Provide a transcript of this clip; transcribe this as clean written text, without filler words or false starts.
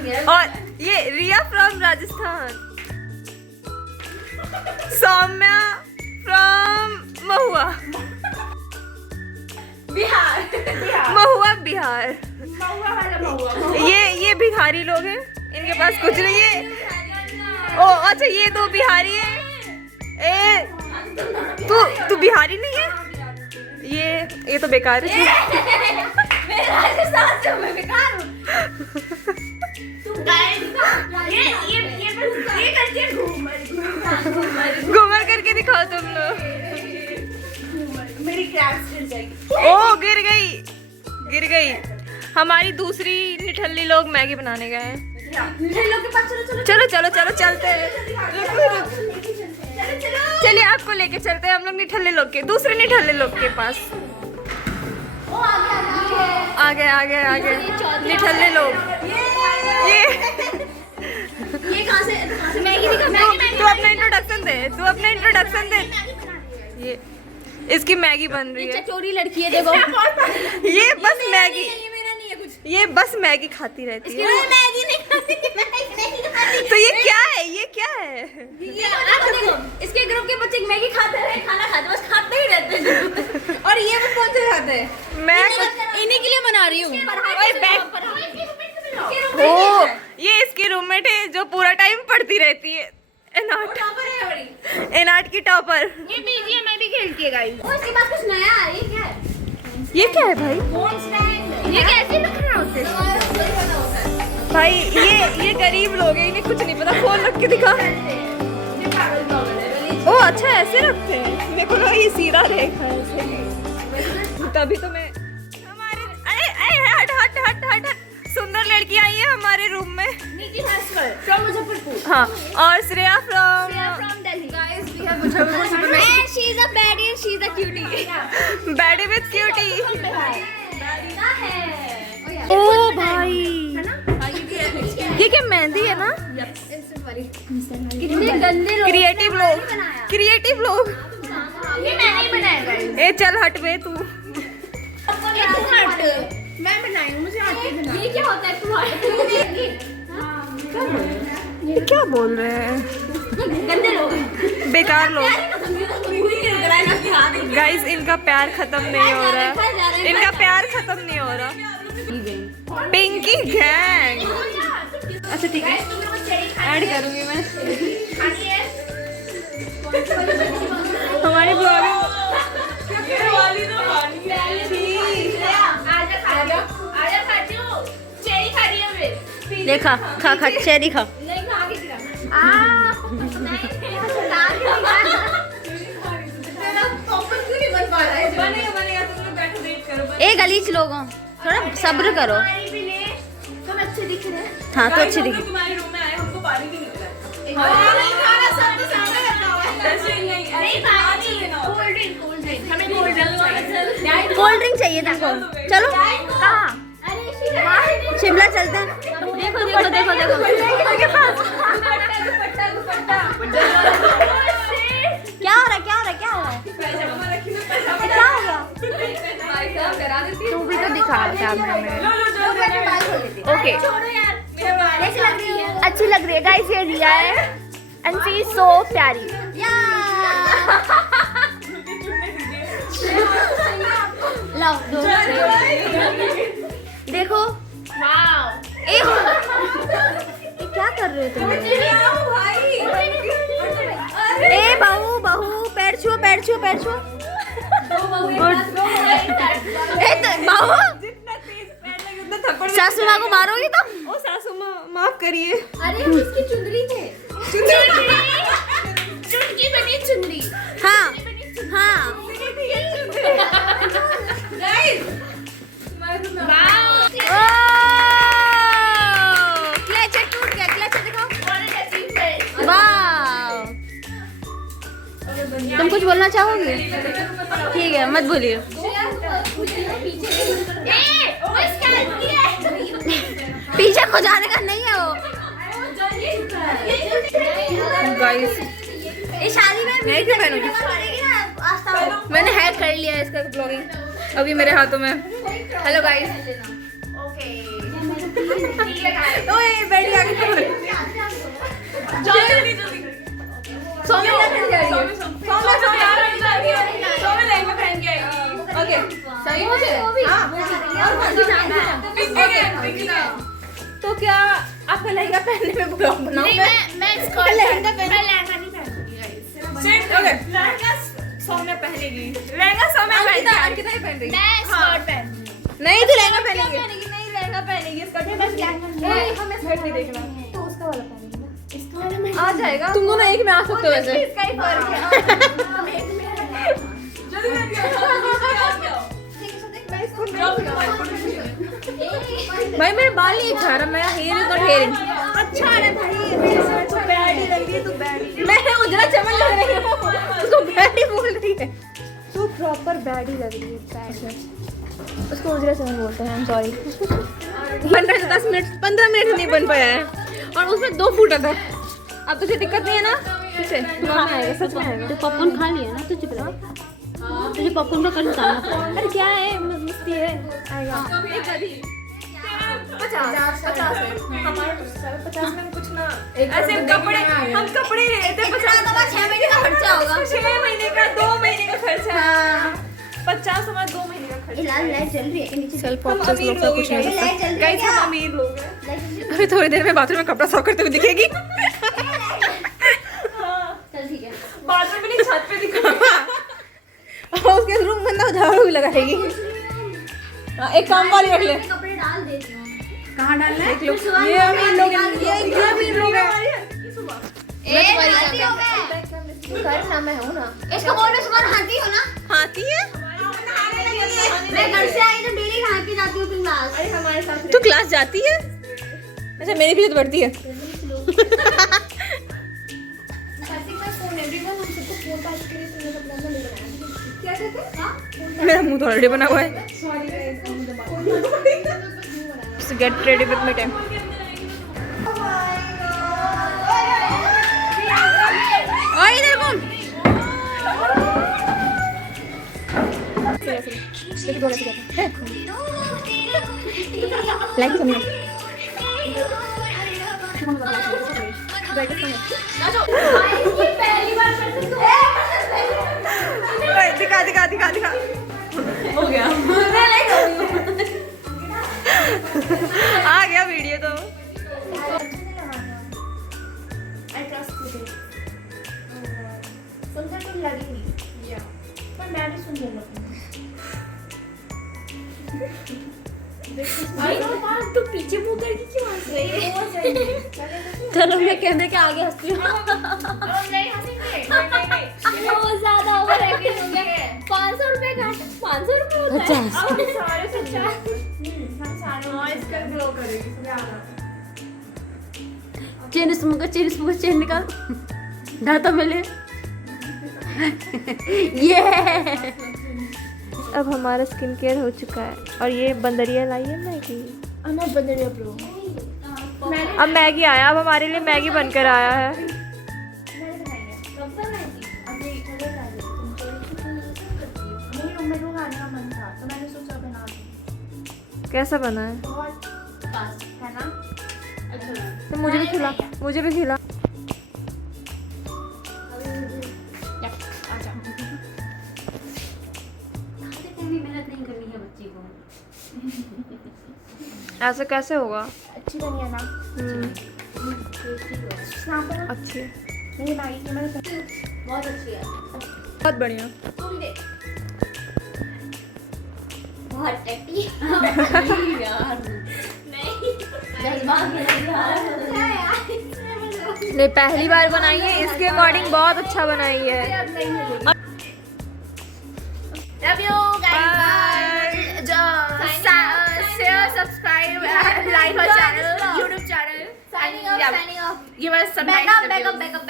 और ये रिया from Rajasthan, Saumya from महुआ, महुआ बिहार। ये भिखारी लोग हैं, इनके पास कुछ नहीं है। ओ अच्छा, ये दो बिहारी है। तू बिहारी नहीं है? ये तो बेकार है। मैं राजस्थान से, मैं बेकार हूँ। ये घूमर करके दिखाओ तुम लोग। मेरी क्रैप्स गिर जाएगी। ओ गिर गई। हमारी दूसरी निठल्ली लोग मैगी बनाने गए हैं। चलो चलते हैं। चलिए आपको लेके चलते हैं हम लोग निठल्ले लोग के, दूसरे निठल्ले लोग के पास। आगे निठल्ले लोग। ये कहाँ से मैगी दिखा? तू अपना इंट्रोडक्शन दे। ये इसकी मैगी बन रही है। चोरी लड़की है, देखो। ये बस मैगी, ये बस मैगी खाती रहती है। मैगी नहीं खाती। तो ये क्या है? इसके ग्रुप के बच्चे मैगी खाते हैं, खाना खाते, बस खाते ही रहते हैं। और ये बस कौन से खाते हैं? मैं इन्हीं के लिए बना रही हूँ। ओ ये इसकी रूममेट है जो पूरा टाइम पढ़ती रहती है। एनाट की टॉपर। ये बीजीएम में भी खेलती है गाइस। उसके बाद कुछ नया है। ये क्या है? ये क्या है भाई? ये कैसे रखना होता है भाई? ये गरीब लोग हैं, इन्हें कुछ नहीं पता। फोन रख के दिखा। ओ अच्छा, ऐसे रखते हैं। मेरे को लगा ये सीधा रहेगा ऐसे। तभी तो मैं हमारे हट सुंदर लड़की आई है हमारे रूम में। नीति भास्कर फ्रॉम मुजफ्फरपुर। हाँ, और Shreya from Delhi. Guys we have Muzaffarpur and she is a baddie and she is a cutie. Baddie with cutie. ओ ओ भाई, ये क्या मेहंदी है ना? कितने गंदे लोग। क्रिएटिव लोग। ये मैंने ही बनाया गाइस। ए चल हट बे तू। मैं बनाई हूँ, मुझे आती है। ये क्या होता है? ये क्या बोल रहे हैं? गंदे लोग, बेकार लोग। गाइस इनका प्यार खत्म नहीं हो रहा। पिंकी गैंग। अच्छा ठीक है, ऐड करूंगी मैं। हमारी ब्लॉगिंग देखा, खा चेरी खा। ए गलीच लोगों, थोड़ा सब्र करो। तुम अच्छे दिख रहे हैं। हाँ तो अच्छी दिख। तुम्हारे रूम में आए, हमको पानी भी निकला है। खाना सब तो सामने रखा हुआ है। नहीं पानी, कोल्ड ड्रिंक चाहिए तुमको? चलो कहाँ? शिमला चलते हैं। देखो क्या हो रहा है? क्या हो गया? तू भी तो दिखा कैमरा में। ओके, अच्छी लग रही है गाइस। ये रिया है एंड शी इज सो प्यारी। देखो ये क्या कर रहे हो तुम? ए बहू पैर छुओ। सासू माँ को मारोगी तुम? ओ सासू माँ माफ करिए। अरे किसकी चुंदरी थे? चुटकी बनी चुंदरी। हाँ क्लचर टूट गया। क्लचर दिखाओ। वाह, तुम कुछ बोलना चाहोगे? ठीक है, मत बोलिए। पीछे को जाने का नहीं है वो। गाइस ये शादी में नहीं थी मैंने हैक कर लिया है इसका ब्लॉगिंग अभी मेरे हाथों में। हेलो गाइस, ओए बैठी आगे जल्दी जल्दी सौम्य क्या पहन के आई है? सौम्य लहंगा पहन के आई। ओके सही मुझे वो भी हाँ। और कौन सी जाना है? तो क्या आपका लहंगा पहनने में ब्लॉग बनाऊं नहीं मैं स्कर्ट लहंगा नहीं पहनूंगी गाइस। ओके लहंगा सौम्य पहनेगी लहंगा सौम्य अंकिता अंकिता ही पहन रही मैं स्कर्ट पहनूंगी। नहीं तू लहंगा पहनेगी नहीं लहंगा पहनेगी इसका भी बस लहंगा नहीं हमें स्कर्ट नहीं देखना तो उसका वाला पहनेगी ना इसका वाला मैं आ जाएगा तुम दोनों एक में आ सकते हो वैसे इसका ही फर्क है जल्दी जल्दी भाई मेरे बाल नहीं झड़ रहा मेरा हेयर इज नॉट हेयरिंग अच्छा है भाई तू बैडी लग रही है तू बैडी मैं उजला चमन लग रही हूँ उसको बैडी बोल रही है तू प्रॉपर बैडी लग रही है बैडी उसको उजला चमन बोलते हैं आई एम सॉरी 15 मिनट नहीं बन पाया है और उसमें 2 फूटा था अब तुझे दिक्कत नहीं है ना किसे आएगा सच में आएगा तो पॉपकॉर्न खा लिया ना तो चुप रह तुझे पॉपकॉर्न का कल उतारना पड़ेगा अरे क्या है मस्ती है आएगा 50 है हमारे 50 में कुछ ना ऐसे कपड़े हम कपड़े लेते 50 6 महीने का खर्चा होगा 6 महीने का 2 महीने का खर्चा है 50 हमारा 2 महीने का खर्चा लाल लाइट जल रही है के नीचे सेल्फ ऑब्सेस लोग का कुछ नहीं लाइट जल रही है गाइस हम अमीर लोग हैं अभी थोड़ी देर में बाथरूम में कपड़ा साफ करते हुए दिखेगी चल ठीक है बाथरूम में नहीं छत पे दिखा और उसके रूम में ना झाड़ू भी लगाएगी एक काम वाली रख ले कपड़े डाल देती हूँ कहां डालना है ये अमीर लोग हैं ये अमीर लोग हैं कर ना मैं हूँ ना इसको बोल मैं सुबह नहाती हूँ ना हाथी है मैं घर से आई तो डेली नहा के जाती हूँ क्लास अरे हमारे साथ तू क्लास जाती है अच्छा मेरी भी तो बढ़ती है मेरा मुंह तो ऑलरेडी बना हुआ है get ready with me time और इधर कौन लाइक करना दिखा दिखा दिखा दिखा हो गया आ गया वीडियो तो सुंदर तो लगेगी पर मैं भी सुंदर लगूंगी तू पीछे मुंह करके क्यों हंस रही है चलो मैं कैमरे के आगे हंसती हूँ बहुत ज्यादा ओवर एक्टिंग हो गया 500 रुपए का 500 रुपए होता है सारे से इसका ग्लो करेगी चेन निकाल ढाता मिले ये अब हमारा स्किन केयर हो चुका है और ये बंदरिया लाई है मैगी अना बंदरिया ब्रो अब मैगी आया अब हमारे लिए मैगी बनकर आया है कैसा बना है तो मुझे भी खिला मेहनत नहीं करनी है बच्ची को ऐसा कैसे होगा अच्छी बनी है ना अच्छी मेरी भाई की मैंने बहुत अच्छी है बहुत बढ़िया तुम देख बहुत टेटी यार नहीं जज्बात में नहीं पहली बार बनाई है इसके अकॉर्डिंग बहुत अच्छा बनाई है love you guys share subscribe like और channel YouTube channel signing off give us some nice reviews.